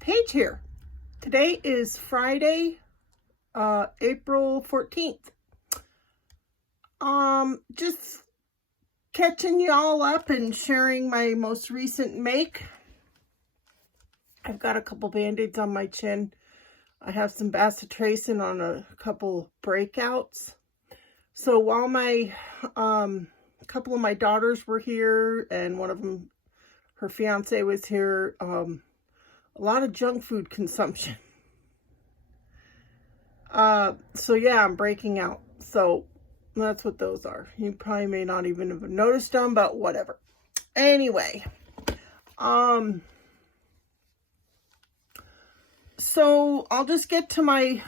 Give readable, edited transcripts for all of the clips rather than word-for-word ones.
Paige here. Today is Friday, April 14th. Just catching y'all up and sharing my most recent make. I've got a couple band-aids on my chin. I have some bacitracin on a couple breakouts. So while my couple of my daughters were here and one of them, her fiance, was here, a lot of junk food consumption. So yeah, I'm breaking out. So that's what those are. You probably may not even have noticed them, but whatever. Anyway, so I'll just get to my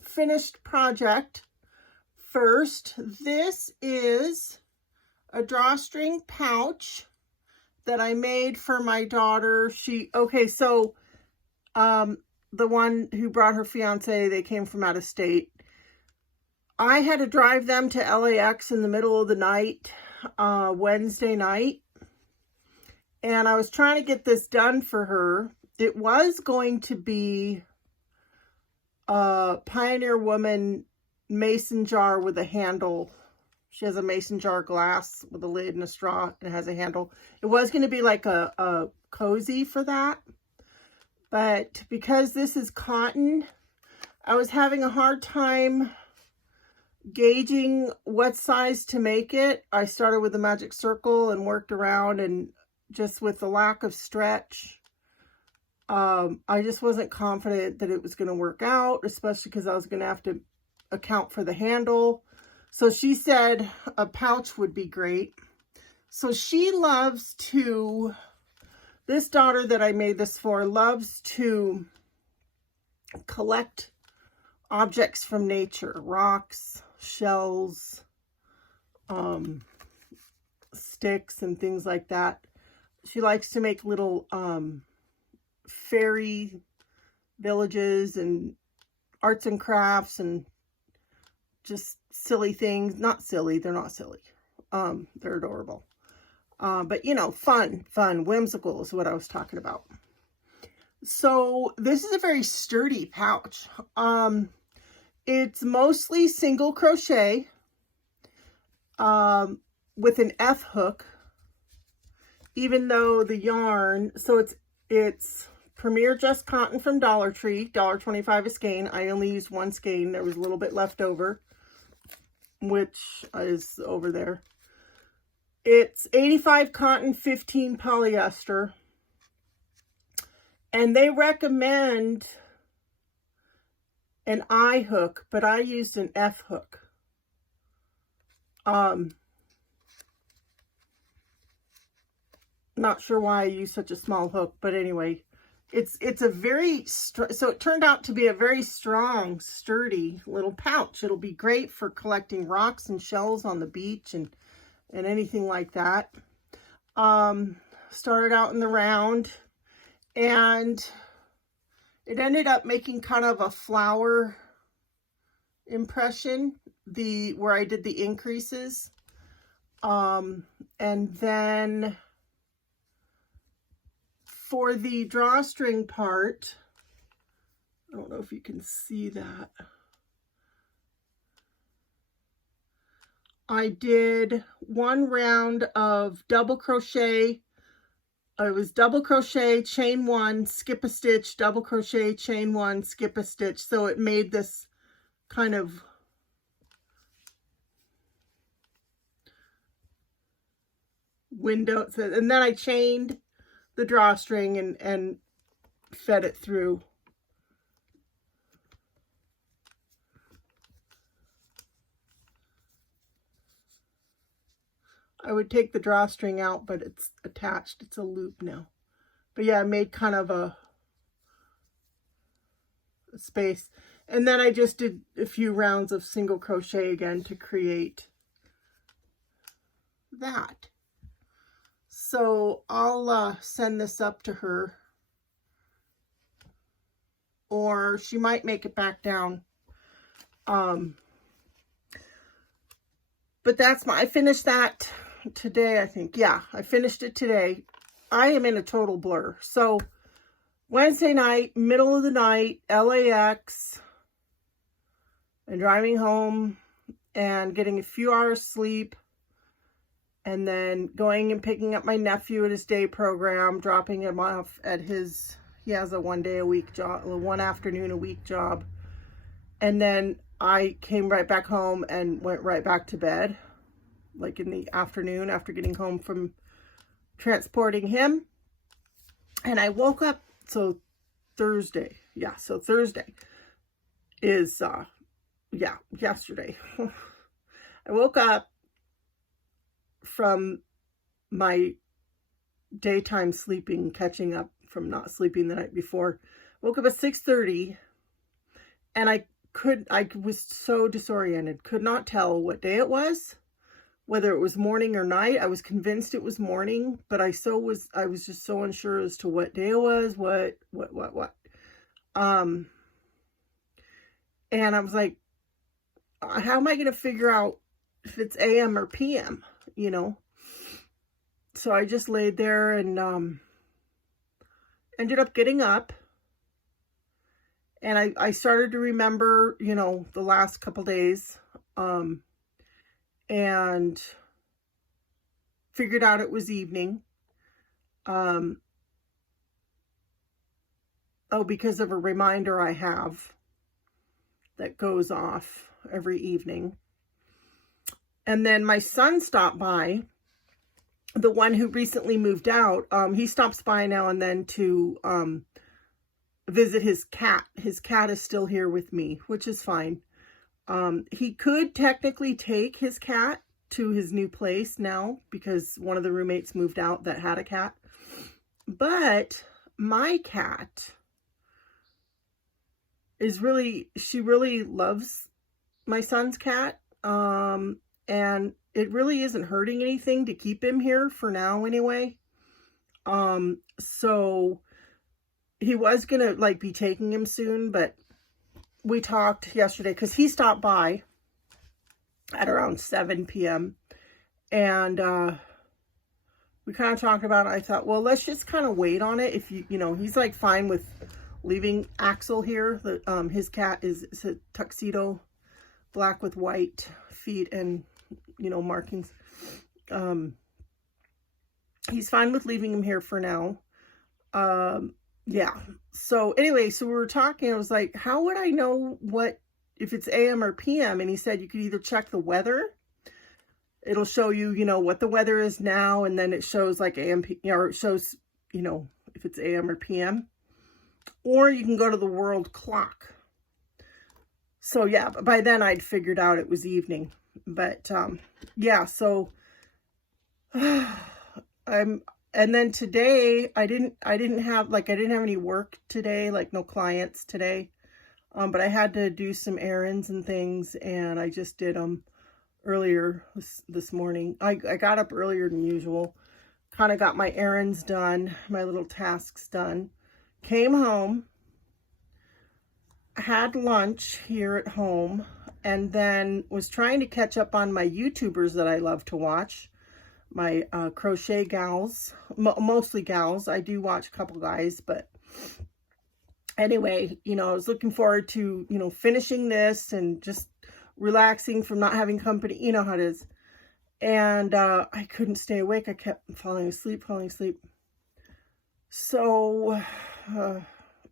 finished project first. This is a drawstring pouch that I made for my daughter. The one who brought her fiance, they came from out of state. I had to drive them to LAX in the middle of the night, Wednesday night. And I was trying to get this done for her. It was going to be a Pioneer Woman mason jar with a handle. She has a mason jar glass with a lid and a straw, and it has a handle. It was going to be like a cozy for that. But because this is cotton, I was having a hard time gauging what size to make it. I started with the magic circle and worked around, and just with the lack of stretch, I just wasn't confident that it was going to work out, especially because I was going to have to account for the handle. So she said a pouch would be great. So she loves to, this daughter that I made this for, loves to collect objects from nature, rocks, shells, sticks, and things like that. She likes to make little fairy villages and arts and crafts and just silly things. Not silly, they're not silly. They're adorable. But you know, fun, whimsical is what I was talking about. So this is a very sturdy pouch. It's mostly single crochet with an F hook, even though the yarn, so it's Premier Just Cotton from Dollar Tree, $1.25 a skein. I only used one skein. There was a little bit left over, which is over there. It's 85 cotton, 15 polyester. And they recommend an I hook, but I used an F hook. Not sure why I used such a small hook, but anyway, it's a very, so it turned out to be a very strong, sturdy little pouch. It'll be great for collecting rocks and shells on the beach and anything like that. Started out in the round, and it ended up making kind of a flower impression, where I did the increases. And then for the drawstring part, I don't know if you can see that, I did one round of double crochet. It was double crochet, chain one, skip a stitch, double crochet, chain one, skip a stitch. So it made this kind of window. And then I chained the drawstring and fed it through. I would take the drawstring out, but it's attached. It's a loop now. But yeah, I made kind of a space. And then I just did a few rounds of single crochet again to create that. So I'll send this up to her, or she might make it back down. But that's I finished that today, I think. Yeah, I finished it today. I am in a total blur. So Wednesday night, middle of the night, LAX, and driving home and getting a few hours sleep, and then going and picking up my nephew at his day program, dropping him off at his, he has a 1 day a week job, a 1 afternoon a week job. And then I came right back home and went right back to bed, like in the afternoon after getting home from transporting him. And I woke up, so Thursday, yeah, so Thursday is, yesterday. I woke up from my daytime sleeping, catching up from not sleeping the night before. Woke up at 6:30, and I was so disoriented, could not tell what day it was, whether it was morning or night. I was convinced it was morning, but I was just so unsure as to what day it was, what. And I was like, how am I going to figure out if it's AM or PM, you know? So I just laid there and ended up getting up. And I started to remember, you know, the last couple days, and figured out it was evening. Because of a reminder I have that goes off every evening. And then my son stopped by, the one who recently moved out. He stops by now and then to visit his cat. His cat is still here with me, which is fine. He could technically take his cat to his new place now because one of the roommates moved out that had a cat. But my cat she really loves my son's cat. And it really isn't hurting anything to keep him here for now anyway. So he was gonna like be taking him soon, but we talked yesterday because he stopped by at around 7 p.m. and we kind of talked about it. I thought, well, let's just kind of wait on it. If you know, he's like fine with leaving Axel here. His cat is a tuxedo, black with white feet and, you know, markings. He's fine with leaving him here for now. Yeah. So anyway, so we were talking. I was like, how would I know if it's AM or PM? And he said you could either check the weather. It'll show you, you know, what the weather is now, and then it shows like AM, or it shows, you know, if it's AM or PM. Or you can go to the world clock. So yeah, but by then I'd figured out it was evening. But yeah, so and then today I didn't have any work today, like no clients today. But I had to do some errands and things, and I just did them earlier this morning. I got up earlier than usual, kind of got my errands done, my little tasks done, came home, had lunch here at home, and then was trying to catch up on my YouTubers that I love to watch, my crochet gals, mostly gals. I do watch a couple guys, but anyway, you know, I was looking forward to, you know, finishing this and just relaxing from not having company. You know how it is. And I couldn't stay awake. I kept falling asleep. So,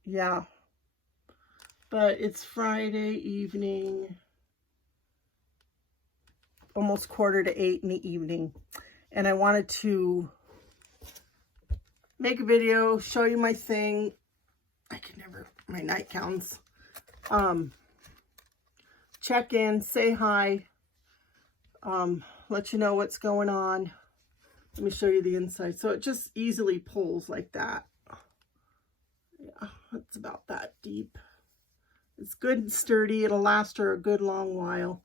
yeah. But it's Friday evening, almost 7:45 in the evening. And I wanted to make a video, show you my thing. My night gowns. Check in, say hi, let you know what's going on. Let me show you the inside. So it just easily pulls like that. Yeah, it's about that deep. It's good and sturdy. It'll last her a good long while.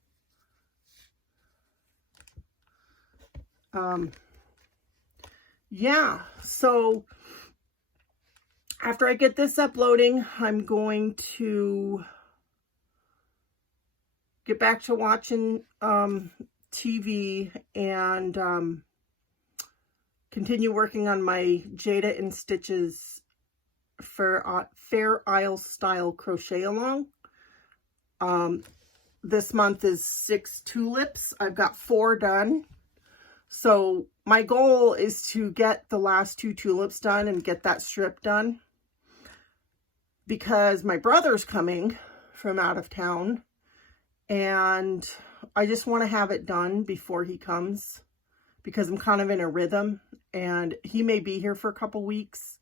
Yeah, so after I get this uploading, I'm going to get back to watching TV and continue working on my Jada and Stitches Fair Isle style crochet along. This month is 6 tulips. I've got 4 done. So my goal is to get the last 2 tulips done and get that strip done, because my brother's coming from out of town and I just want to have it done before he comes, because I'm kind of in a rhythm and he may be here for a couple weeks.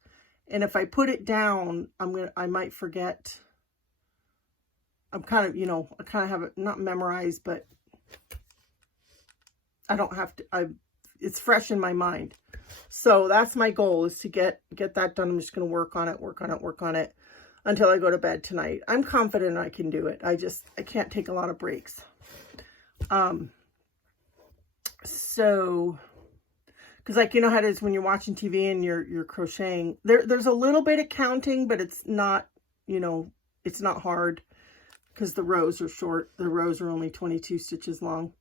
And if I put it down, I might forget. I'm kind of, you know, I kind of have it not memorized, but I don't have to, it's fresh in my mind. So that's my goal, is to get that done. I'm just going to work on it until I go to bed tonight. I'm confident I can do it. I can't take a lot of breaks. So, because like, you know how it is when you're watching TV and you're crocheting, there's a little bit of counting, but it's not, you know, it's not hard, because the rows are short. The rows are only 22 stitches long.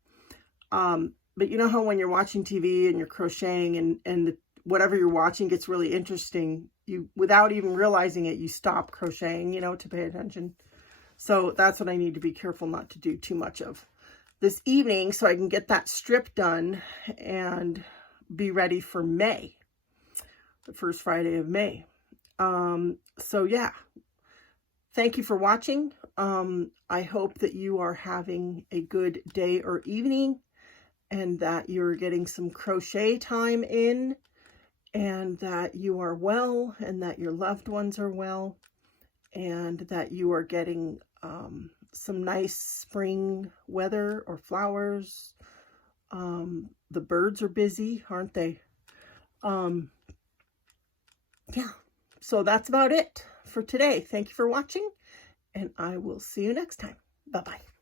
But you know how when you're watching TV and you're crocheting and whatever you're watching gets really interesting, you, without even realizing it, you stop crocheting, you know, to pay attention. So that's what I need to be careful not to do too much of this evening, so I can get that strip done and be ready for May, the first Friday of May. So yeah, thank you for watching. I hope that you are having a good day or evening, and that you're getting some crochet time in, and that you are well, and that your loved ones are well, and that you are getting some nice spring weather or flowers. The birds are busy, aren't they? Yeah, so that's about it for today. Thank you for watching, and I will see you next time. Bye-bye.